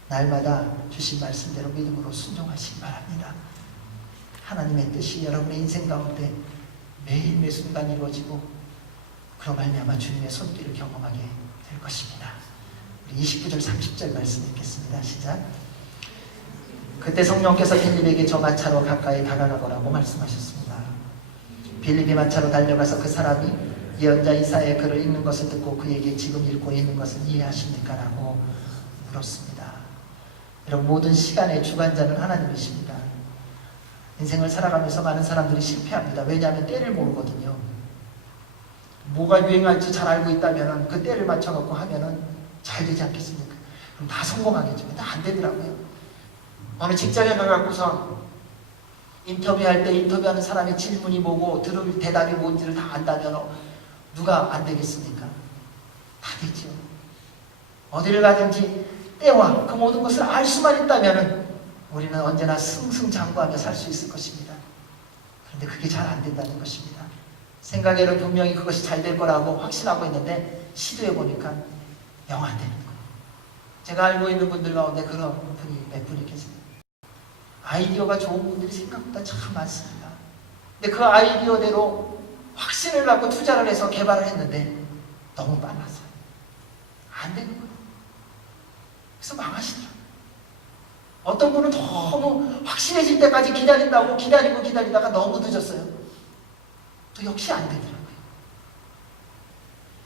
날마다 주신 말씀대로 믿음으로 순종하시기 바랍니다. 하나님의 뜻이 여러분의 인생 가운데 매일 매 순간 이루어지고 그로 말미암아 주님의 손길을 경험하게 될 것입니다. 우리 29절 30절 말씀 읽겠습니다. 시작. 그때 성령께서 빌립에게 저 마차로 가까이 다가가보라고 말씀하셨습니다. 빌립이 마차로 달려가서 그 사람이 예언자 이사야의 글을 읽는 것을 듣고 그에게 지금 읽고 있는 것은 이해하십니까? 라고 물었습니다. 여러분, 모든 시간의 주관자는 하나님이십니다. 인생을 살아가면서 많은 사람들이 실패합니다. 왜냐하면 때를 모르거든요. 뭐가 유행할지 잘 알고 있다면 그 때를 맞춰갖고 하면은 잘 되지 않겠습니까? 그럼 다 성공하겠죠. 근데 안 되더라고요. 어느 직장에 가갖고서 인터뷰할 때 인터뷰하는 사람의 질문이 뭐고 들을 대답이 뭔지를 다 안다면 누가 안 되겠습니까? 다 되죠. 어디를 가든지 때와 그 모든 것을 알 수만 있다면 우리는 언제나 승승장구하며 살 수 있을 것입니다. 그런데 그게 잘 안 된다는 것입니다. 생각에는 분명히 그것이 잘 될 거라고 확신하고 있는데 시도해 보니까 영 안 되는 거예요. 제가 알고 있는 분들 가운데 그런 분이 몇 분이 계세요. 아이디어가 좋은 분들이 생각보다 참 많습니다. 근데 그 아이디어대로 확신을 갖고 투자를 해서 개발을 했는데 너무 빨랐어요. 안 되는 거예요. 그래서 망하시더라고요. 어떤 분은 너무 확실해질 때까지 기다린다고 기다리다가 너무 늦었어요. 또 역시 안 되더라고요.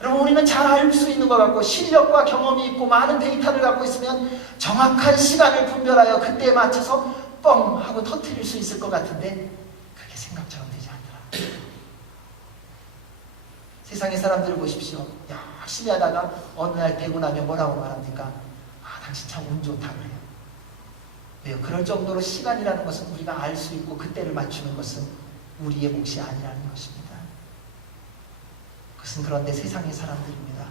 여러분, 우리는 잘 알 수 있는 것 같고 실력과 경험이 있고 많은 데이터를 갖고 있으면 정확한 시간을 분별하여 그때에 맞춰서 뻥 하고 터뜨릴 수 있을 것 같은데 그게 생각처럼 되지 않더라고요. 세상의 사람들을 보십시오. 열심히 하다가 어느 날 되고 나면 뭐라고 말합니까? 아, 당신 참 운 좋다 그래요. 왜요? 그럴 정도로 시간이라는 것은 우리가 알 수 있고 그때를 맞추는 것은 우리의 몫이 아니라는 것입니다. 그것은 그런데 세상의 사람들입니다.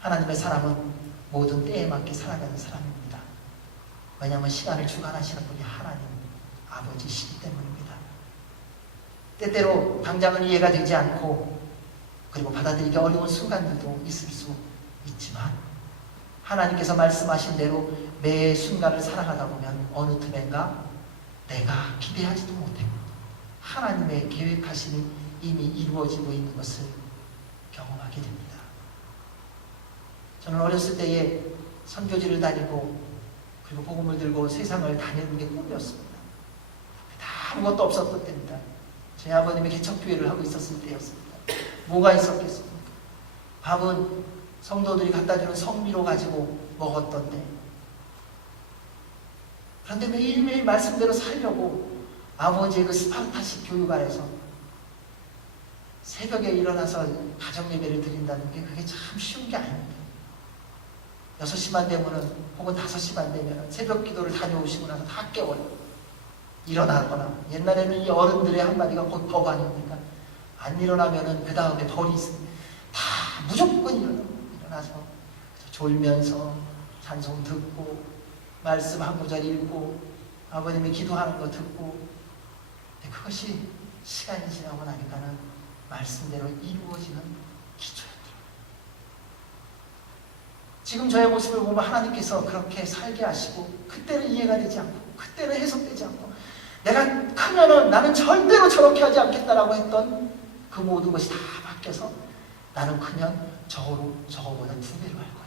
하나님의 사람은 모든 때에 맞게 살아가는 사람입니다. 왜냐하면 시간을 주관하시는 분이 하나님 아버지시기 때문입니다. 때때로 당장은 이해가 되지 않고 그리고 받아들이기 어려운 순간들도 있을 수 있지만 하나님께서 말씀하신 대로 매 순간을 살아가다 보면 어느 틈엔가 내가 기대하지도 못했고 하나님의 계획하심이 이미 이루어지고 있는 것을 경험하게 됩니다. 저는 어렸을 때에 선교지를 다니고 그리고 복음을 들고 세상을 다니는 게 꿈이었습니다. 아무것도 없었던 때입니다. 저희 아버님이 개척교회를 하고 있었을 때였습니다. 뭐가 있었겠습니까? 밥은 성도들이 갖다 주는 성미로 가지고 먹었던데, 그런데 매일매일 말씀대로 살려고 아버지의 그 스파르타식 교육 아래서 새벽에 일어나서 가정 예배를 드린다는 게 그게 참 쉬운 게 아닙니다. 6시만 되면은 혹은 5시만 되면은 새벽 기도를 다녀오시고 나서 다 깨워요. 일어나거나. 옛날에는 이 어른들의 한마디가 곧 법 아닙니까? 안 일어나면은 그 다음에 벌이 있습니다. 다 무조건 일어나서 졸면서 찬송 듣고 말씀 한 구절 읽고 아버님이 기도하는 거 듣고, 그것이 시간이 지나고 나니까는 말씀대로 이루어지는 기초였더라고요. 지금 저의 모습을 보면 하나님께서 그렇게 살게 하시고, 그때는 이해가 되지 않고 그때는 해석되지 않고, 내가 크면은 나는 절대로 저렇게 하지 않겠다라고 했던 그 모든 것이 다 바뀌어서 나는 크면 저거보다 2배로 할 거야.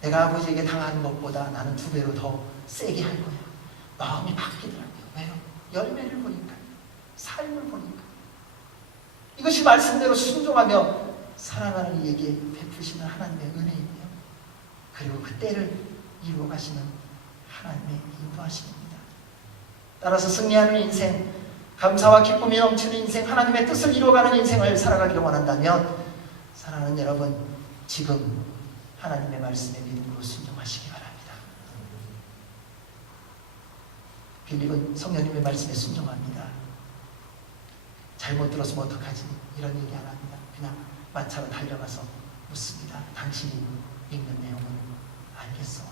내가 아버지에게 당한 것보다 나는 2배로 더 세게 할 거야. 마음이 바뀌더라고요. 왜요? 열매를 보니까, 삶을 보니까. 이것이 말씀대로 순종하며 살아가는 이에게 베푸시는 하나님의 은혜이며, 그리고 그 때를 이루어 가시는 하나님의 인도하심입니다. 따라서 승리하는 인생, 감사와 기쁨이 넘치는 인생, 하나님의 뜻을 이루어가는 인생을 살아가기를 원한다면 사랑하는 여러분, 지금 하나님의 말씀에 믿음으로 순종하시기 바랍니다. 빌립은 성령님의 말씀에 순종합니다. 잘못 들었으면 어떡하지? 이런 얘기 안 합니다. 그냥 마차로 달려가서 묻습니다. 당신이 읽는 내용은 알겠어?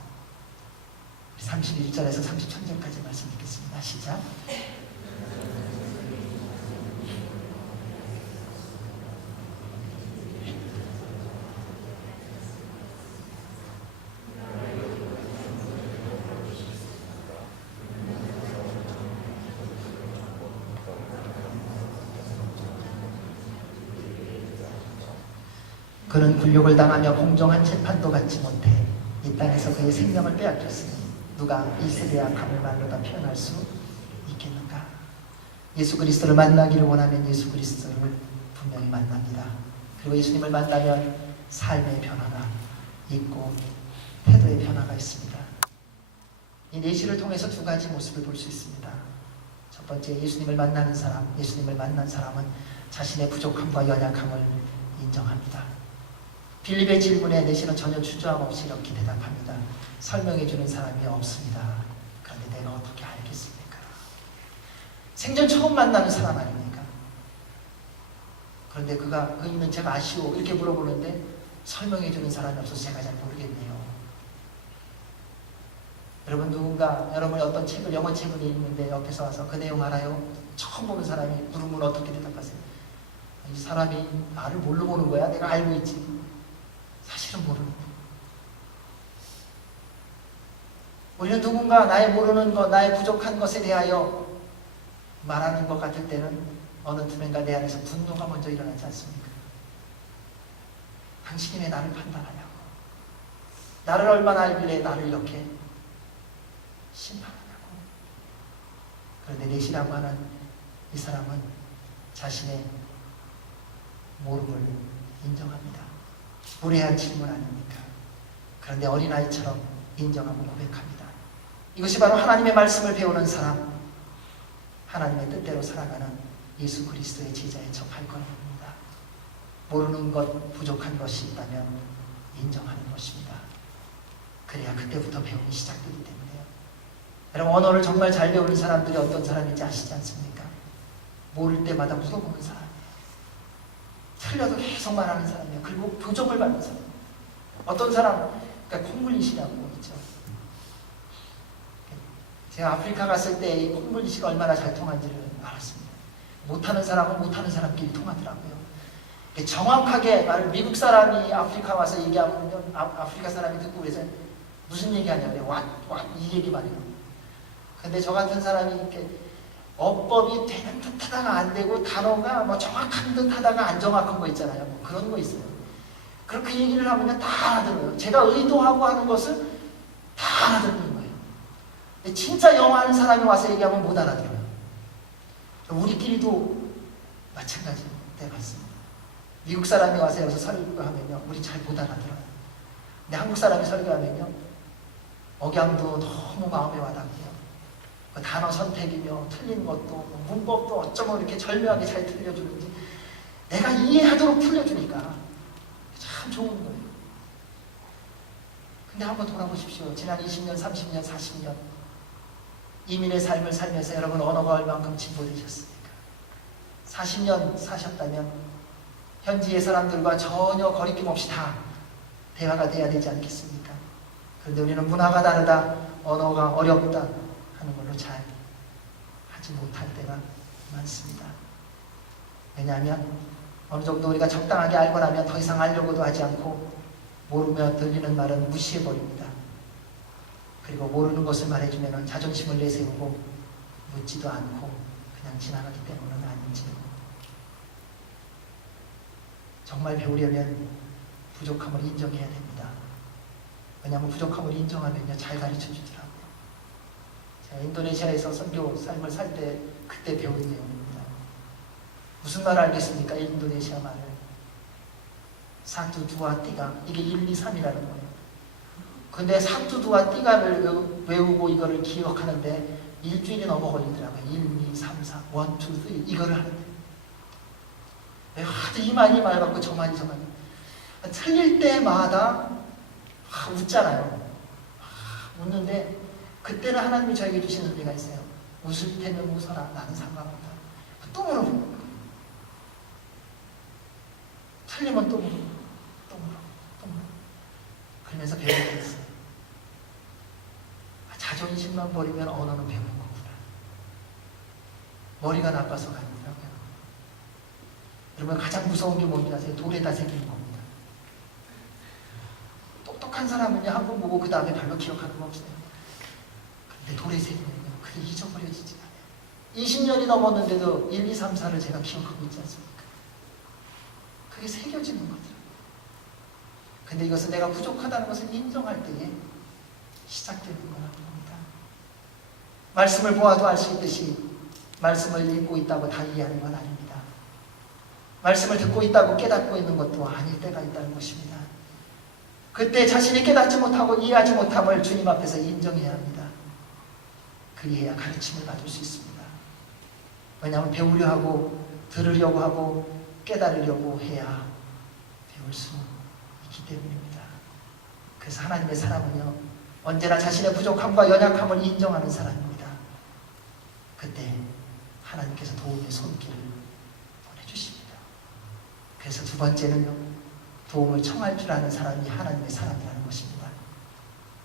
31절에서 33절까지 말씀 듣겠습니다. 시작. 그는 굴욕을 당하며 공정한 재판도 받지 못해 이 땅에서 그의 생명을 빼앗겼으니 누가 이 세대의 악함을 말로 다 표현할 수 있겠는가? 예수 그리스도를 만나기를 원하면 예수 그리스도를 분명히 만납니다. 그리고 예수님을 만나면 삶의 변화가 있고 태도의 변화가 있습니다. 이 내시를 통해서 2가지 모습을 볼 수 있습니다. 첫 번째, 예수님을 만나는 사람, 예수님을 만난 사람은 자신의 부족함과 연약함을 인정합니다. 빌립의 질문에 내시는 전혀 주저함 없이 이렇게 대답합니다. 설명해주는 사람이 없습니다. 그런데 내가 어떻게 알겠습니까? 생전 처음 만나는 사람 아닙니까? 그런데 그 있는 제가 아시오? 이렇게 물어보는데 설명해주는 사람이 없어서 제가 잘 모르겠네요. 여러분, 누군가 여러분이 어떤 책을, 영어 책을 읽는데 옆에서 와서 그 내용 알아요? 처음 보는 사람이 물으면 어떻게 대답하세요? 이 사람이 나를 뭘로 보는 거야? 내가 알고 있지. 사실은 모르는 거예요. 우리는 누군가 나의 모르는 것, 나의 부족한 것에 대하여 말하는 것 같을 때는 어느 틈엔가 내 안에서 분노가 먼저 일어나지 않습니까? 당신이 왜 나를 판단하냐고. 나를 얼마나 알길래 나를 이렇게 심판하냐고. 그런데 내시라고 하는 이 사람은 자신의 모름을 인정합니다. 무례한 질문 아닙니까? 그런데 어린아이처럼 인정하고 고백합니다. 이것이 바로 하나님의 말씀을 배우는 사람, 하나님의 뜻대로 살아가는 예수 그리스도의 제자의 첫 발걸음입니다. 모르는 것, 부족한 것이 있다면 인정하는 것입니다. 그래야 그때부터 배움이 시작되기 때문에요. 여러분, 언어를 정말 잘 배우는 사람들이 어떤 사람인지 아시지 않습니까? 모를 때마다 물어보는 사람, 틀려도 계속 말하는 사람이에요. 그리고 교정을 받는 사람. 어떤 사람, 그러니까 콩글리시라고 있죠. 제가 아프리카 갔을 때 이 콩글리시가 얼마나 잘 통한지를 알았습니다. 못하는 사람은 못하는 사람끼리 통하더라고요. 정확하게 말을, 미국 사람이 아프리카 와서 얘기하면 아프리카 사람이 듣고 그래서 무슨 얘기하냐고요. what 이 얘기 말이에요. 근데 저 같은 사람이 이렇게 어법이 되는 듯 하다가 안 되고 단어가 뭐 정확한 듯 하다가 안 정확한 거 있잖아요. 뭐 그런 거 있어요. 그렇게 얘기를 하면 다 알아들어요. 제가 의도하고 하는 것을 다 알아듣는 거예요. 근데 진짜 영어 하는 사람이 와서 얘기하면 못 알아들어요. 우리끼리도 마찬가지로 내봤습니다. 미국 사람이 와서 여기서 설교하면요, 우리 잘 못 알아들어요. 근데 한국 사람이 설교하면요, 억양도 너무 마음에 와닿고요. 그 단어 선택이며 틀린 것도 문법도 어쩌면 이렇게 절묘하게 잘 들려주는지 내가 이해하도록 풀려주니까 참 좋은 거예요. 근데 한번 돌아보십시오. 지난 20년, 30년, 40년 이민의 삶을 살면서 여러분 언어가 얼만큼 진보되셨습니까? 40년 사셨다면 현지의 사람들과 전혀 거리낌 없이 다 대화가 돼야 되지 않겠습니까? 그런데 우리는 문화가 다르다, 언어가 어렵다 하는 걸로 잘 하지 못할 때가 많습니다. 왜냐하면 어느 정도 우리가 적당하게 알고 나면 더 이상 알려고도 하지 않고 모르며 들리는 말은 무시해버립니다. 그리고 모르는 것을 말해주면 자존심을 내세우고 묻지도 않고 그냥 지나가기 때문은 아닌지요. 정말 배우려면 부족함을 인정해야 됩니다. 왜냐하면 부족함을 인정하면요 잘 가르쳐 주더라고요. 제가 인도네시아에서 선교 삶을 살 때 그때 배운 내용입니다. 무슨 말 알겠습니까? 인도네시아 말을. 사투, 두아, 띠가 이게 1, 2, 3이라는 거예요. 근데 사투, 두아, 띠가를 외우고 이거를 기억하는데 일주일이 넘어 걸리더라고요. 1, 2, 3, 4, 1, 2, 3 이거를 하는데 하도 이만이 말 갖고 저만이 틀릴 때마다 웃잖아요. 웃는데 그때는 하나님이 저에게 주시는 은혜가 있어요. 웃을 때는 웃어라. 나는 상관없다. 또 물어보는 거예요. 틀리면 또 물어보고 또 물어보고 또 물어보고 그러면서 배우게 됐어요. 자존심만 버리면 언어는 배우는 거구나. 머리가 나빠서가 아니더라고요. 여러분 가장 무서운 게 뭔지 아세요? 돌에다 새기는 겁니다. 똑똑한 사람은요 한 번 보고 그 다음에 별로 기억하는 거 없어요. 근데 돌에 새기면요 그게 잊어버려지지 않아요. 20년이 넘었는데도 1, 2, 3, 4를 제가 기억하고 있지 않습니까? 그게 새겨지는 거더라고요. 근데 이것은 내가 부족하다는 것을 인정할 때에 시작되는 거라고 합니다. 말씀을 보아도 알 수 있듯이 말씀을 읽고 있다고 다 이해하는 건 아닙니다. 말씀을 듣고 있다고 깨닫고 있는 것도 아닐 때가 있다는 것입니다. 그때 자신이 깨닫지 못하고 이해하지 못함을 주님 앞에서 인정해야 합니다. 그리해야 가르침을 받을 수 있습니다. 왜냐하면 배우려 하고 들으려고 하고 깨달으려고 해야 배울 수 있기 때문입니다. 그래서 하나님의 사람은요 언제나 자신의 부족함과 연약함을 인정하는 사람입니다. 그때 하나님께서 도움의 손길을 보내주십니다. 그래서 두 번째는요 도움을 청할 줄 아는 사람이 하나님의 사람이라는 것입니다.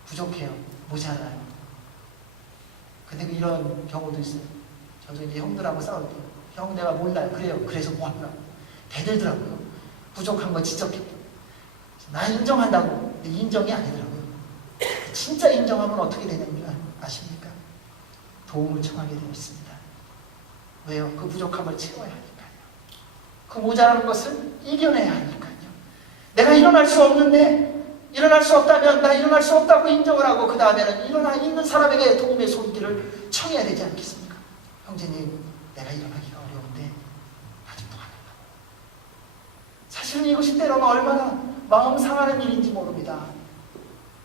부족해요. 모자라요. 근데 이런 경우도 있어요. 저도 이제 형들하고 싸울 때 형 내가 몰라요. 그래요. 그래서 뭐 하려고 대들더라고요. 부족한 거 지적했고 나 인정한다고. 근데 인정이 아니더라고요. 진짜 인정하면 어떻게 되는 줄 아십니까? 도움을 청하게 되어 있습니다. 왜요? 그 부족함을 채워야 하니까요. 그 모자라는 것을 이겨내야 하니까요. 내가 일어날 수 없는데 일어날 수 없다면 나 일어날 수 없다고 인정을 하고 그 다음에는 일어나 있는 사람에게 도움의 손길을 청해야 되지 않겠습니까? 형제님 내가 일어나기가 어려운데 나 좀 도와달라고. 사실은 이것이 때로는 얼마나 마음 상하는 일인지 모릅니다.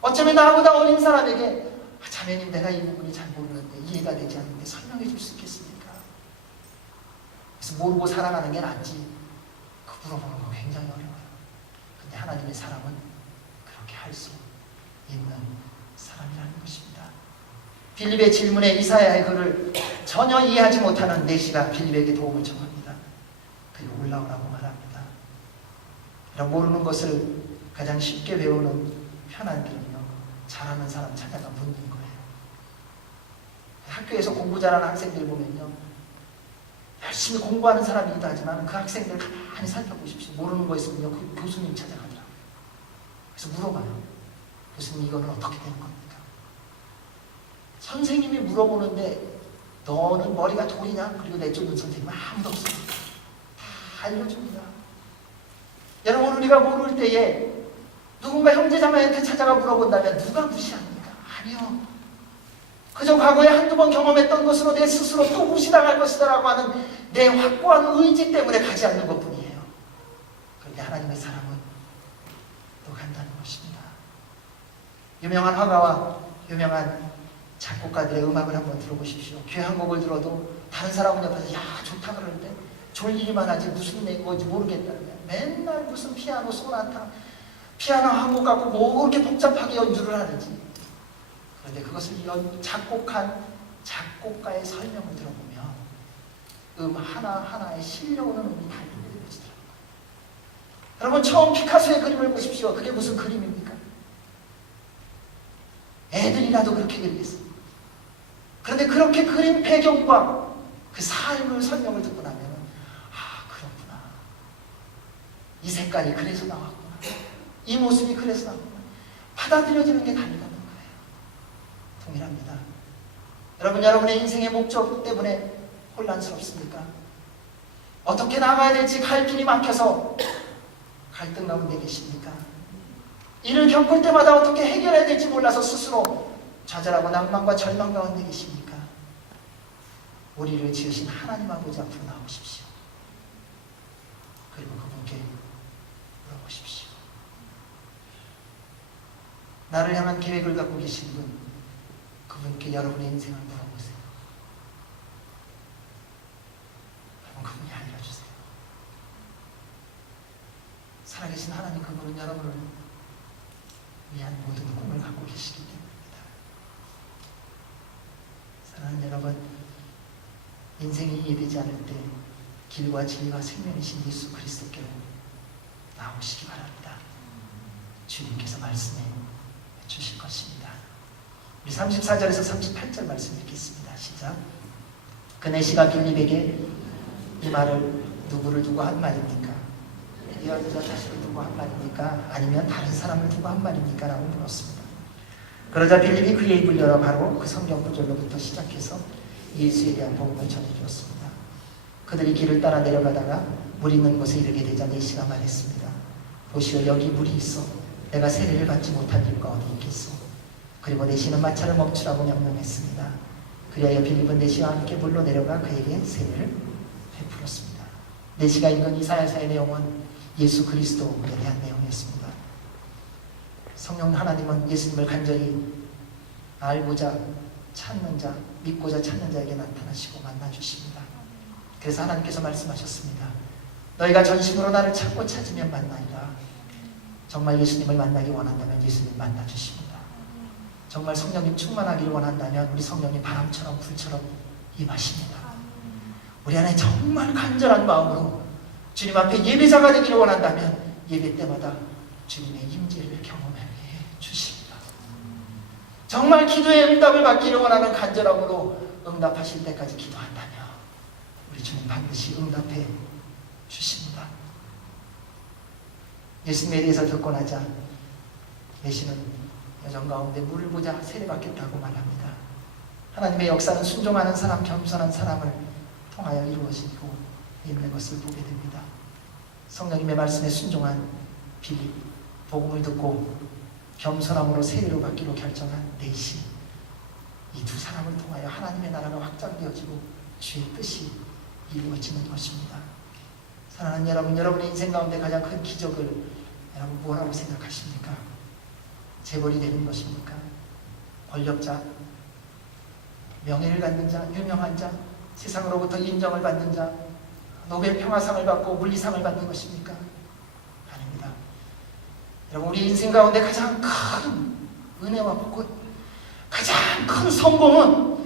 어쩌면 나보다 어린 사람에게 자매님 내가 이 부분이 잘 모르는데 이해가 되지 않는데 설명해 줄 수 있겠습니까? 그래서 모르고 살아가는 게 낫지 그 물어보는 거 굉장히 어려워요. 근데 하나님의 사람은 그렇게 할 수 있는 사람이라는 것입니다. 빌립의 질문에 이사야의 글을 전혀 이해하지 못하는 내시가 빌립에게 도움을 청합니다. 그리고 올라오라고 말합니다. 이런 모르는 것을 가장 쉽게 배우는 편한 길은요 잘하는 사람 찾아가 묻는 거예요. 학교에서 공부 잘하는 학생들 보면요 열심히 공부하는 사람이기도 하지만 그 학생들 가만히 살펴보십시오. 모르는 거 있으면요 그 교수님 찾아가더라고요. 그래서 물어봐요. 교수님 이거는 어떻게 되는 겁니까? 선생님이 물어보는데 너는 머리가 돌이냐? 그리고 내쫓는 선생님은 아무도 없습니다. 다 알려줍니다. 여러분 우리가 모를 때에 누군가 형제자매한테 찾아가 물어본다면 누가 무시합니까? 아니요. 그저 과거에 한두 번 경험했던 것으로 내 스스로 또 무시당할 것이다 라고 하는 내 확고한 의지 때문에 가지 않는 것뿐이에요. 그런데 하나님의 사랑은 또 간다는 것입니다. 유명한 화가와 유명한 작곡가들의 음악을 한번 들어보십시오. 교회 한 곡을 들어도 다른 사람은 옆에서 야 좋다 그러는데 졸리기만 하지 무슨 내고인지 모르겠다는 거야. 맨날 무슨 피아노 소나타 피아노 한 곡 갖고 뭐 그렇게 복잡하게 연주를 하는지. 그런데 그것을 작곡한 작곡가의 설명을 들어보면 하나하나의 실려오는 음이 다 느껴지더라고요. 여러분, 처음 피카소의 그림을 보십시오. 그게 무슨 그림입니까? 애들이라도 그렇게 그리겠어요. 그런데 그렇게 그린 배경과 그 삶의 설명을 듣고 나면 그렇구나. 이 색깔이 그래서 나왔구나. 이 모습이 그래서 나왔구나. 받아들여지는 게 다르다는 거예요. 동일합니다. 여러분, 여러분의 인생의 목적 때문에 혼란스럽습니까? 어떻게 나가야 될지 갈 길이 막혀서 갈등 가운데 계십니까? 이를 겪을 때마다 어떻게 해결해야 될지 몰라서 스스로 좌절하고 낭만과 절망 가운데 계십니까? 우리를 지으신 하나님 아버지 앞으로 나오십시오. 그리고 그분께 물어보십시오. 나를 향한 계획을 갖고 계신 분, 그분께 여러분의 인생을 물어보세요. 그럼 그분이 알려주세요. 살아계신 하나님, 그분은 여러분을 위한 모든 꿈을 갖고 계시기 때문입니다. 사랑하는 여러분, 인생이 이해되지 않을 때 길과 진리와 생명이신 예수 그리스도께로 나오시기 바랍니다. 주님께서 말씀해 주실 것입니다. 우리 34절에서 38절 말씀 읽겠습니다. 시작. 그네시가 빌립에게 이 말을 누구를 두고 한 말입니까? 여자 자식을 두고 한 말입니까? 아니면 다른 사람을 두고 한 말입니까? 라고 물었습니다. 그러자 빌립이 그의 입을 열어 바로 그 성경 구절로부터 시작해서 예수에 대한 복음을 전해주었습니다. 그들이 길을 따라 내려가다가 물 있는 곳에 이르게 되자 네시가 말했습니다. 보시오, 여기 물이 있어 내가 세례를 받지 못할 이유가 어디 있겠소? 그리고 네시는 마차를 멈추라고 명령했습니다. 그리하여 빌립은 네시와 함께 물로 내려가 그에게 세례를 베풀었습니다. 네시가 읽은 이사야서의 내용은 예수 그리스도에 대한 내용이었습니다. 성령 하나님은 예수님을 간절히 알고자 찾는 자, 믿고자 찾는 자에게 나타나시고 만나주십니다. 그래서 하나님께서 말씀하셨습니다. 너희가 전심으로 나를 찾고 찾으면 만나리라. 정말 예수님을 만나기 원한다면 예수님 만나주십니다. 정말 성령님 충만하기를 원한다면 우리 성령님 바람처럼 불처럼 임하십니다. 우리 안에 정말 간절한 마음으로 주님 앞에 예배자가 되기를 원한다면 예배 때마다 주님의 임재를 경험하게 주십니다. 정말 기도의 응답을 받기를 원하는 간절함으로 응답하실 때까지 기도한다면 우리 주님 반드시 응답해 주십니다. 예수님에 대해서 듣고 나자 내시는 여정 가운데 물을 보자 세례받겠다고 말합니다. 하나님의 역사는 순종하는 사람, 겸손한 사람을 통하여 이루어지고 있는 것을 보게 됩니다. 성령님의 말씀에 순종한 빌립, 복음을 듣고 겸손함으로 세례로 받기로 결정한 네시, 이 두 사람을 통하여 하나님의 나라가 확장되어지고 주의 뜻이 이루어지는 것입니다. 사랑하는 여러분, 여러분의 인생 가운데 가장 큰 기적을 여러분 뭐라고 생각하십니까? 재벌이 되는 것입니까? 권력자, 명예를 갖는 자, 유명한 자, 세상으로부터 인정을 받는 자, 노벨 평화상을 받고 물리상을 받는 것입니까? 아닙니다. 여러분, 우리 인생 가운데 가장 큰 은혜와 복은, 가장 큰 성공은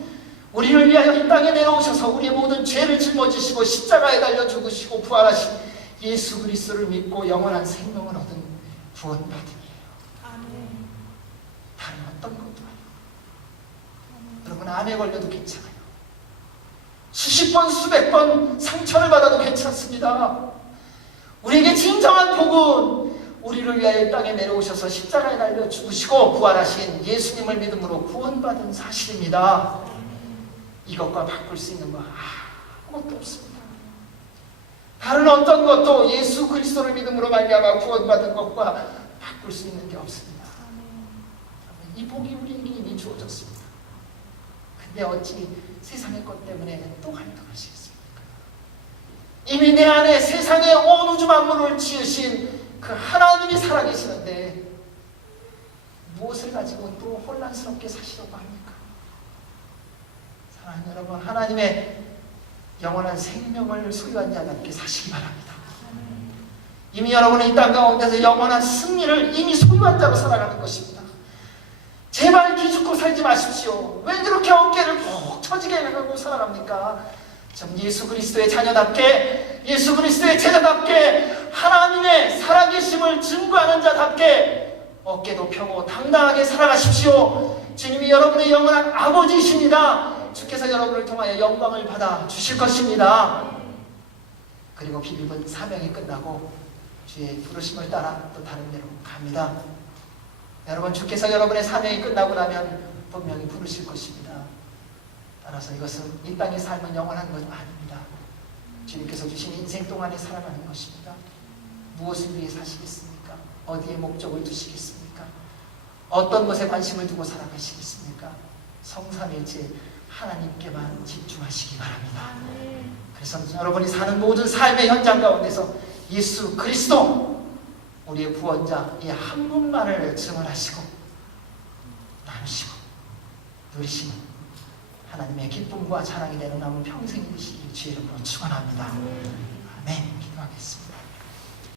우리를 위하여 이 땅에 내려오셔서 우리의 모든 죄를 짊어지시고 십자가에 달려 죽으시고 부활하신 예수 그리스도를 믿고 영원한 생명을 얻은 구원받음이에요. 다른 어떤 것도 아니에요. 여러분, 암에 걸려도 괜찮아요. 수십 번, 수백 번 상처를 받아도 괜찮습니다. 우리에게 진정한 복은 우리를 위하여 이 땅에 내려오셔서 십자가에 달려 죽으시고 부활하신 예수님을 믿음으로 구원받은 사실입니다. 이것과 바꿀 수 있는 거 아무것도 없습니다. 다른 어떤 것도 예수 그리스도를 믿음으로 말미암아 구원받은 것과 바꿀 수 있는 게 없습니다. 이 복이 우리에게 이미 주어졌습니다. 근데 어찌 세상의 것 때문에 또 갈등하시겠습니까? 이미 내 안에 세상의 온 우주 만물을 지으신 그 하나님이 살아계시는데 무엇을 가지고 또 혼란스럽게 사시려고 합니까? 사랑하는 여러분, 하나님의 영원한 생명을 소유한 자답게 사시기 바랍니다. 이미 여러분은 이 땅 가운데서 영원한 승리를 이미 소유한 자로 살아가는 것입니다. 제발 기죽고 살지 마십시오. 왜 그렇게 어깨를 푹 처지게 하고 살아갑니까? 좀 예수 그리스도의 자녀답게, 예수 그리스도의 제자답게, 하나님의 살아계심을 증거하는 자답게 어깨도 펴고 당당하게 살아가십시오. 주님이 여러분의 영원한 아버지이십니다. 주께서 여러분을 통하여 영광을 받아 주실 것입니다. 그리고 빌립은 사명이 끝나고 주의 부르심을 따라 또 다른 데로 갑니다. 여러분, 주께서 여러분의 사명이 끝나고 나면 분명히 부르실 것입니다. 따라서 이것은 이 땅의 삶은 영원한 것 아닙니다. 주님께서 주신 인생 동안에 살아가는 것입니다. 무엇을 위해 사시겠습니까? 어디에 목적을 두시겠습니까? 어떤 것에 관심을 두고 살아가시겠습니까? 성삼일체 하나님께만 집중하시기 바랍니다. 그래서 여러분이 사는 모든 삶의 현장 가운데서 예수 그리스도, 우리의 구원자 이 한 분만을 증언하시고 나누시고 누리시는 하나님의 기쁨과 자랑이 되는 남은 평생이 되시길 주의 이름으로 축원합니다.